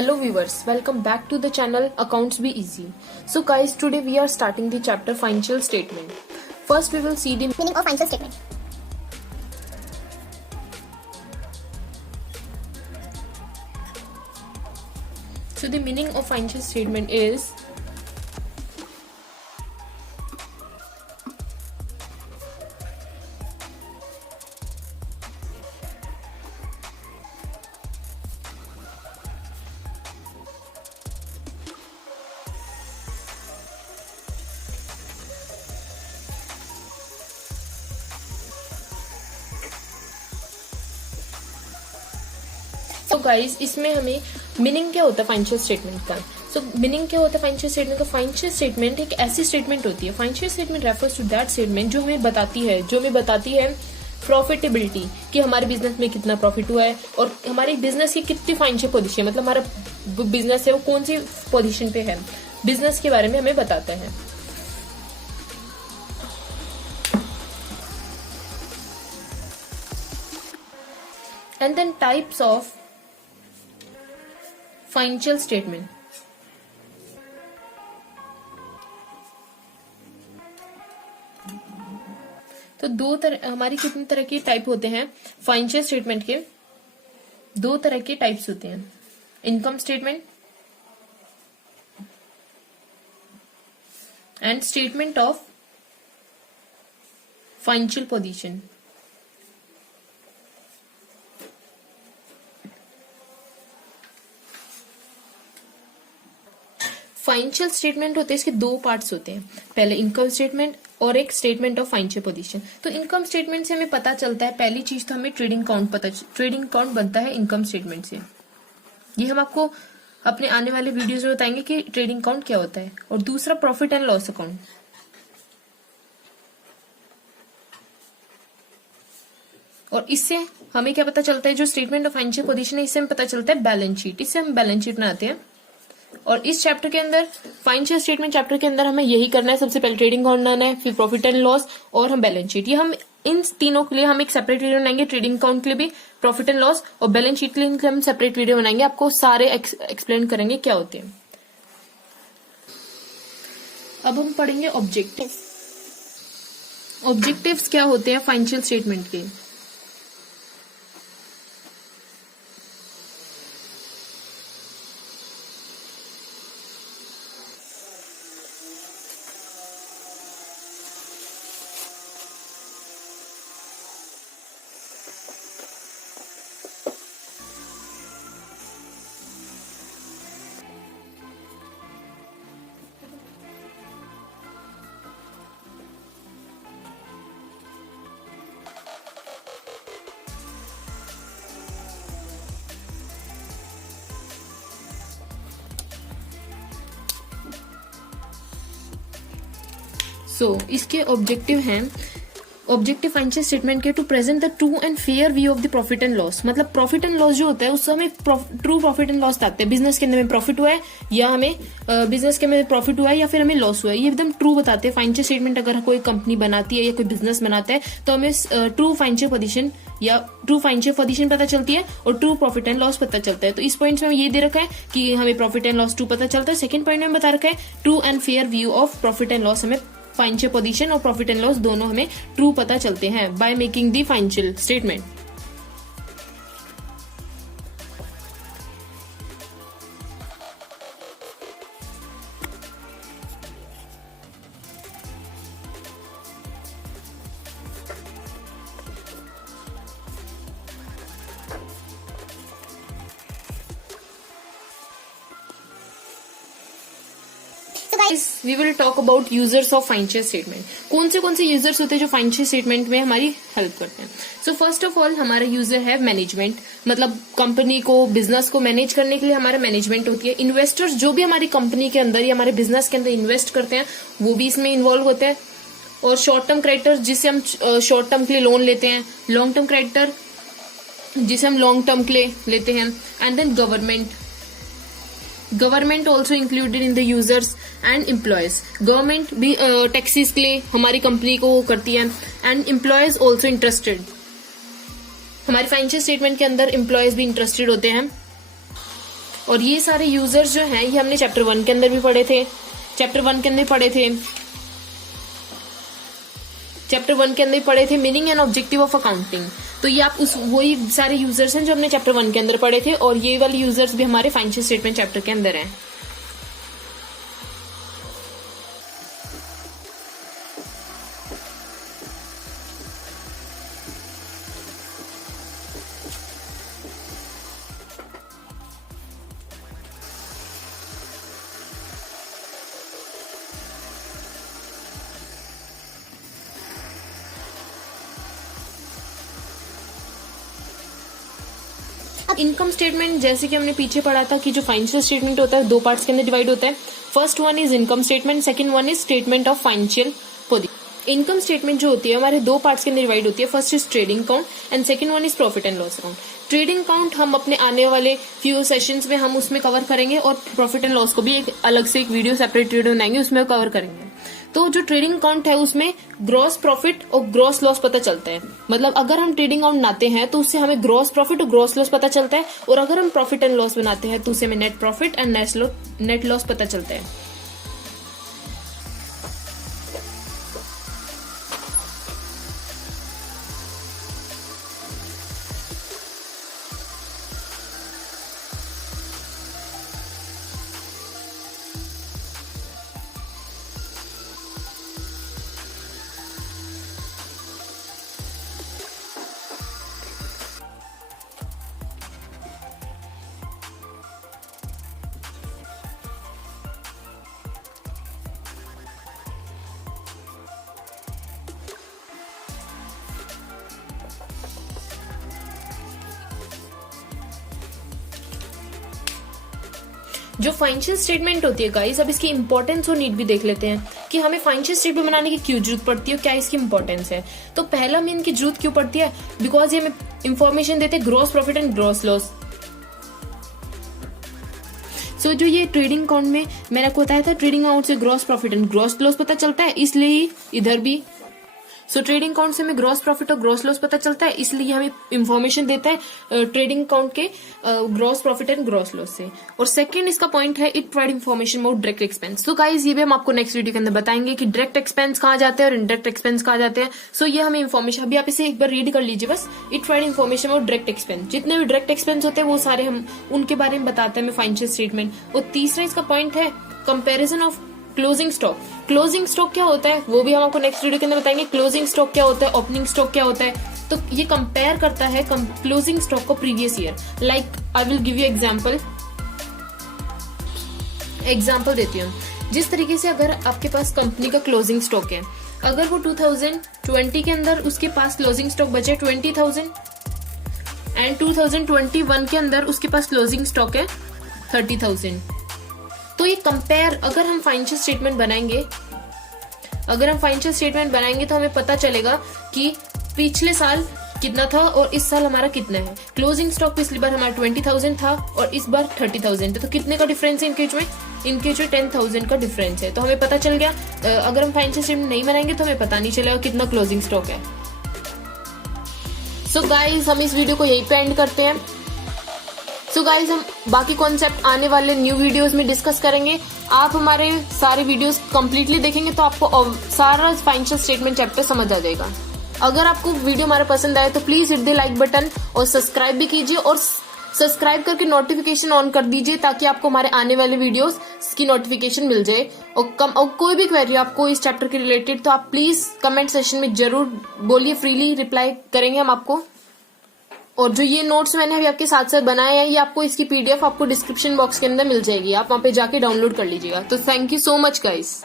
Hello viewers, welcome back to the channel Accounts Be Easy. So guys, today we are starting the chapter Financial Statement. First we will see the meaning of financial statement. So the meaning of financial statement is तो guys इसमें हमें meaning क्या होता है financial statement का। सो meaning क्या होता है फाइनेंशियल स्टेटमेंट का। फाइनेंशियल स्टेटमेंट एक ऐसी स्टेटमेंट होती है, financial statement refers to that statement जो हमें बताती है प्रॉफिटेबिलिटी कि हमारे बिजनेस में कितना प्रॉफिट हुआ है और हमारी बिजनेस की कितनी फाइनेंशियल पोजीशन, मतलब हमारा बिजनेस है वो कौन सी पोजीशन पे है, बिजनेस के बारे में हमें बताता है। And then types of financial statement. तो हमारी कितनी तरह के टाइप होते हैं फाइनेंशियल स्टेटमेंट के? दो तरह के टाइप्स होते हैं, income statement and statement of financial position. Financial statement होते हैं, इसके दो पार्ट्स होते हैं, पहले इनकम स्टेटमेंट और एक स्टेटमेंट ऑफ फाइनेंशियल पोजीशन। तो इनकम स्टेटमेंट से हमें पता चलता है, पहली चीज तो हमें ट्रेडिंग अकाउंट बनता है इनकम स्टेटमेंट से। ये हम आपको अपने आने वाले वीडियोस में बताएंगे कि ट्रेडिंग अकाउंट क्या होता है। और दूसरा प्रॉफिट एंड लॉस अकाउंट। और इससे हमें क्या पता चलता है, जो स्टेटमेंट ऑफ फाइनेंशियल पोजीशन है इससे हमें पता चलता है बैलेंस शीट। इससे हम बैलेंस शीट बनाते हैं। और इस चैप्टर के अंदर फाइनेंशियल स्टेटमेंट चैप्टर के अंदर हमें यही करना है, सबसे पहले ट्रेडिंग अकाउंट बनाना है, फिर प्रॉफिट एंड लॉस और हम बैलेंस शीट। ये हम इन तीनों के लिए हम एक सेपरेट वीडियो बनाएंगे, ट्रेडिंग अकाउंट के लिए भी, प्रॉफिट एंड लॉस और बैलेंस शीट के लिए हम सेपरेट वीडियो बनाएंगे, आपको सारे एक्सप्लेन करेंगे क्या होते हैं। अब हम पढ़ेंगे ऑब्जेक्टिव्स। ऑब्जेक्टिव्स क्या होते हैं फाइनेंशियल स्टेटमेंट के? इसके ऑब्जेक्टिव हैं, ऑब्जेक्टिव फाइनेंशियल स्टेटमेंट के to present the true and fair view of the profit and loss. मतलब प्रॉफिट एंड लॉस जो होता है उससे हमें ट्रू प्रॉफिट एंड लॉस बताते हैं, बिजनेस के अंदर में प्रॉफिट हुआ है या हमें बिजनेस के अंदर प्रॉफिट हुआ है या फिर हमें लॉस हुआ है, ये एकदम ट्रू बताते हैं। फाइनेंशियल स्टेटमेंट अगर कोई कंपनी बनाती है या कोई बिजनेस बनाता है तो हमें ट्रू फाइनेंशियल पोजीशन या ट्रू फाइनेंशियल पोजीशन पता चलती है और ट्रू प्रॉफिट एंड लॉस पता चलता है। तो इस पॉइंट में हमें ये दे रखा है कि हमें प्रॉफिट एंड लॉस ट्रू पता चलता है। सेकंड पॉइंट में बता रखा है true and fair view of profit and loss, हमें फाइनेंशियल पोजीशन और प्रॉफिट एंड लॉस दोनों हमें ट्रू पता चलते हैं by making the financial statement. We will talk about users of financial statement. कौन से यूजर्स होते हैं जो फाइनेंशियल स्टेटमेंट में हमारी हेल्प करते हैं। सो फर्स्ट ऑफ ऑल हमारा यूजर है मैनेजमेंट, मतलब कंपनी को, बिजनेस को मैनेज करने के लिए हमारा मैनेजमेंट होती है। इन्वेस्टर्स जो भी हमारी कंपनी के अंदर या हमारे बिजनेस के अंदर इन्वेस्ट करते हैं वो भी इसमें इन्वॉल्व होते हैं। और शॉर्ट टर्म क्रेडिटर्स जिससे हम शॉर्ट टर्म के लिए लोन लेते हैं, लॉन्ग टर्म क्रेडिटर जिसे हम लॉन्ग टर्म के लिए लेते हैं। And then government also included in the users and employees. Government भी टैक्सेस के लिए हमारी कंपनी को करती है एंड एम्प्लॉयज ऑल्सो इंटरेस्टेड। हमारे फाइनेंशियल स्टेटमेंट के अंदर एम्प्लॉयज भी इंटरेस्टेड होते हैं। और ये सारे यूजर्स जो हैं ये हमने चैप्टर 1 के अंदर भी पढ़े थे, चैप्टर 1 के अंदर पढ़े थे meaning and objective of accounting. तो ये आप वही सारे यूजर्स हैं जो हमने चैप्टर 1 के अंदर पढ़े थे, और ये वाले यूजर्स भी हमारे फाइनेंशियल स्टेटमेंट चैप्टर के अंदर हैं। इनकम स्टेटमेंट जैसे कि हमने पीछे पढ़ा था कि जो फाइनेंशियल स्टेटमेंट होता है 2 पार्ट्स के अंदर डिवाइड होता है। First one is income statement, second one is statement of financial position. Income statement जो होती है हमारे 2 पार्ट्स के अंदर डिवाइड होती है। First is trading account and second one is profit and loss account. Trading account हम अपने आने वाले फ्यू सेशंस में हम उसमें कवर करेंगे, और प्रॉफिट एंड लॉस को भी एक अलग से एक वीडियो सेपरेट वीडियो बनाएंगे, उसमें कवर करेंगे। तो जो ट्रेडिंग अकाउंट है उसमें ग्रॉस प्रॉफिट और ग्रॉस लॉस पता चलता है। मतलब अगर हम ट्रेडिंग अकाउंट बनाते हैं तो उससे हमें ग्रॉस प्रॉफिट और ग्रॉस लॉस पता चलता है, और अगर हम प्रॉफिट एंड लॉस बनाते हैं तो उससे हमें net profit and net loss पता चलता है। जो फाइनेंशियल स्टेटमेंट होती है गाइस, अब इसकी इंपॉर्टेंस और नीड भी देख लेते हैं कि हमें फाइनेंशियल स्टेटमेंट बनाने की क्यों जरूरत पड़ती है, क्या इसकी इंपॉर्टेंस है। तो पहला मेन की जरूरत क्यों पड़ती है, बिकॉज ये हमें इंफॉर्मेशन देते हैं gross profit and gross loss. So जो ये ट्रेडिंग अकाउंट में मैंने आपको बताया था, ट्रेडिंग अकाउंट से gross profit and gross loss पता चलता है, इसलिए ही इधर भी ट्रेडिंग अकाउंट से हमें ग्रॉस प्रॉफिट और ग्रॉस लॉस पता चलता है, इसलिए हमें इंफॉर्मेशन देता है ट्रेडिंग अकाउंट के gross profit and gross loss से। और सेकंड इसका पॉइंट है it provide information about direct expense. So guys ये भी हम आपको नेक्स्ट वीडियो के अंदर बताएंगे कि डायरेक्ट एक्सपेंस कहाँ जाते हैं और इनडायरेक्ट एक्सपेंस कहाँ जाते हैं। सो ये हमें इंफॉर्मेशन, अभी आप इसे एक बार रीड कर लीजिए बस। It provide information about direct expense, जितने भी डायरेक्ट एक्सपेंस होते हैं वो सारे हम उनके बारे में बताते हैं हमें फाइनेंशियल स्टेटमेंट। और तीसरा इसका पॉइंट है comparison of closing stock. Closing stock क्या होता है वो भी हम आपको नेक्स्ट वीडियो के अंदर बताएंगे। क्लोजिंग स्टॉक क्या होता है, ओपनिंग स्टॉक क्या होता है। तो ये कंपेयर करता है क्लोजिंग स्टॉक को previous year. Like I will give you example देती हूँ। जिस तरीके से अगर आपके पास कंपनी का क्लोजिंग स्टॉक है, अगर वो 2020 के अंदर उसके पास क्लोजिंग स्टॉक बचे 20,000 एंड 2021 के अंदर उसके पास क्लोजिंग स्टॉक है 30,000, तो ये कंपेयर अगर हम फाइनेंशियल स्टेटमेंट बनाएंगे तो हमें पता चलेगा कि पिछले साल कितना था और इस साल हमारा कितना है। क्लोजिंग स्टॉक पिछली बार हमारा 20,000 था और इस बार 30,000 है, तो कितने का डिफरेंस है इनके जो 10,000 का डिफरेंस है। तो हमें पता चल गया। अगर हम फाइनेंशियल स्टेटमेंट नहीं बनाएंगे तो हमें पता नहीं चलेगा कितना क्लोजिंग स्टॉक है। सो गाइज हम इस वीडियो को यहीं पे एंड करते हैं। सो गाइज हम बाकी कॉन्सेप्ट आने वाले न्यू वीडियोस में डिस्कस करेंगे। आप हमारे सारे वीडियोस कंप्लीटली देखेंगे तो आपको सारा फाइनेंशियल स्टेटमेंट चैप्टर समझ आ जाएगा। अगर आपको वीडियो हमारा पसंद आए तो please hit the like button और सब्सक्राइब भी कीजिए, और सब्सक्राइब करके नोटिफिकेशन ऑन कर दीजिए ताकि आपको हमारे आने वाले वीडियोस की नोटिफिकेशन मिल जाए। और कोई भी क्वेरी आपको इस चैप्टर के रिलेटेड तो आप प्लीज कमेंट सेक्शन में जरूर बोलिए, फ्रीली रिप्लाई करेंगे हम आपको। और जो ये नोट्स मैंने अभी आपके साथ साथ बनाए हैं, ये आपको इसकी पीडीएफ आपको डिस्क्रिप्शन बॉक्स के अंदर मिल जाएगी, आप वहां पे जाके डाउनलोड कर लीजिएगा। तो thank you so much guys.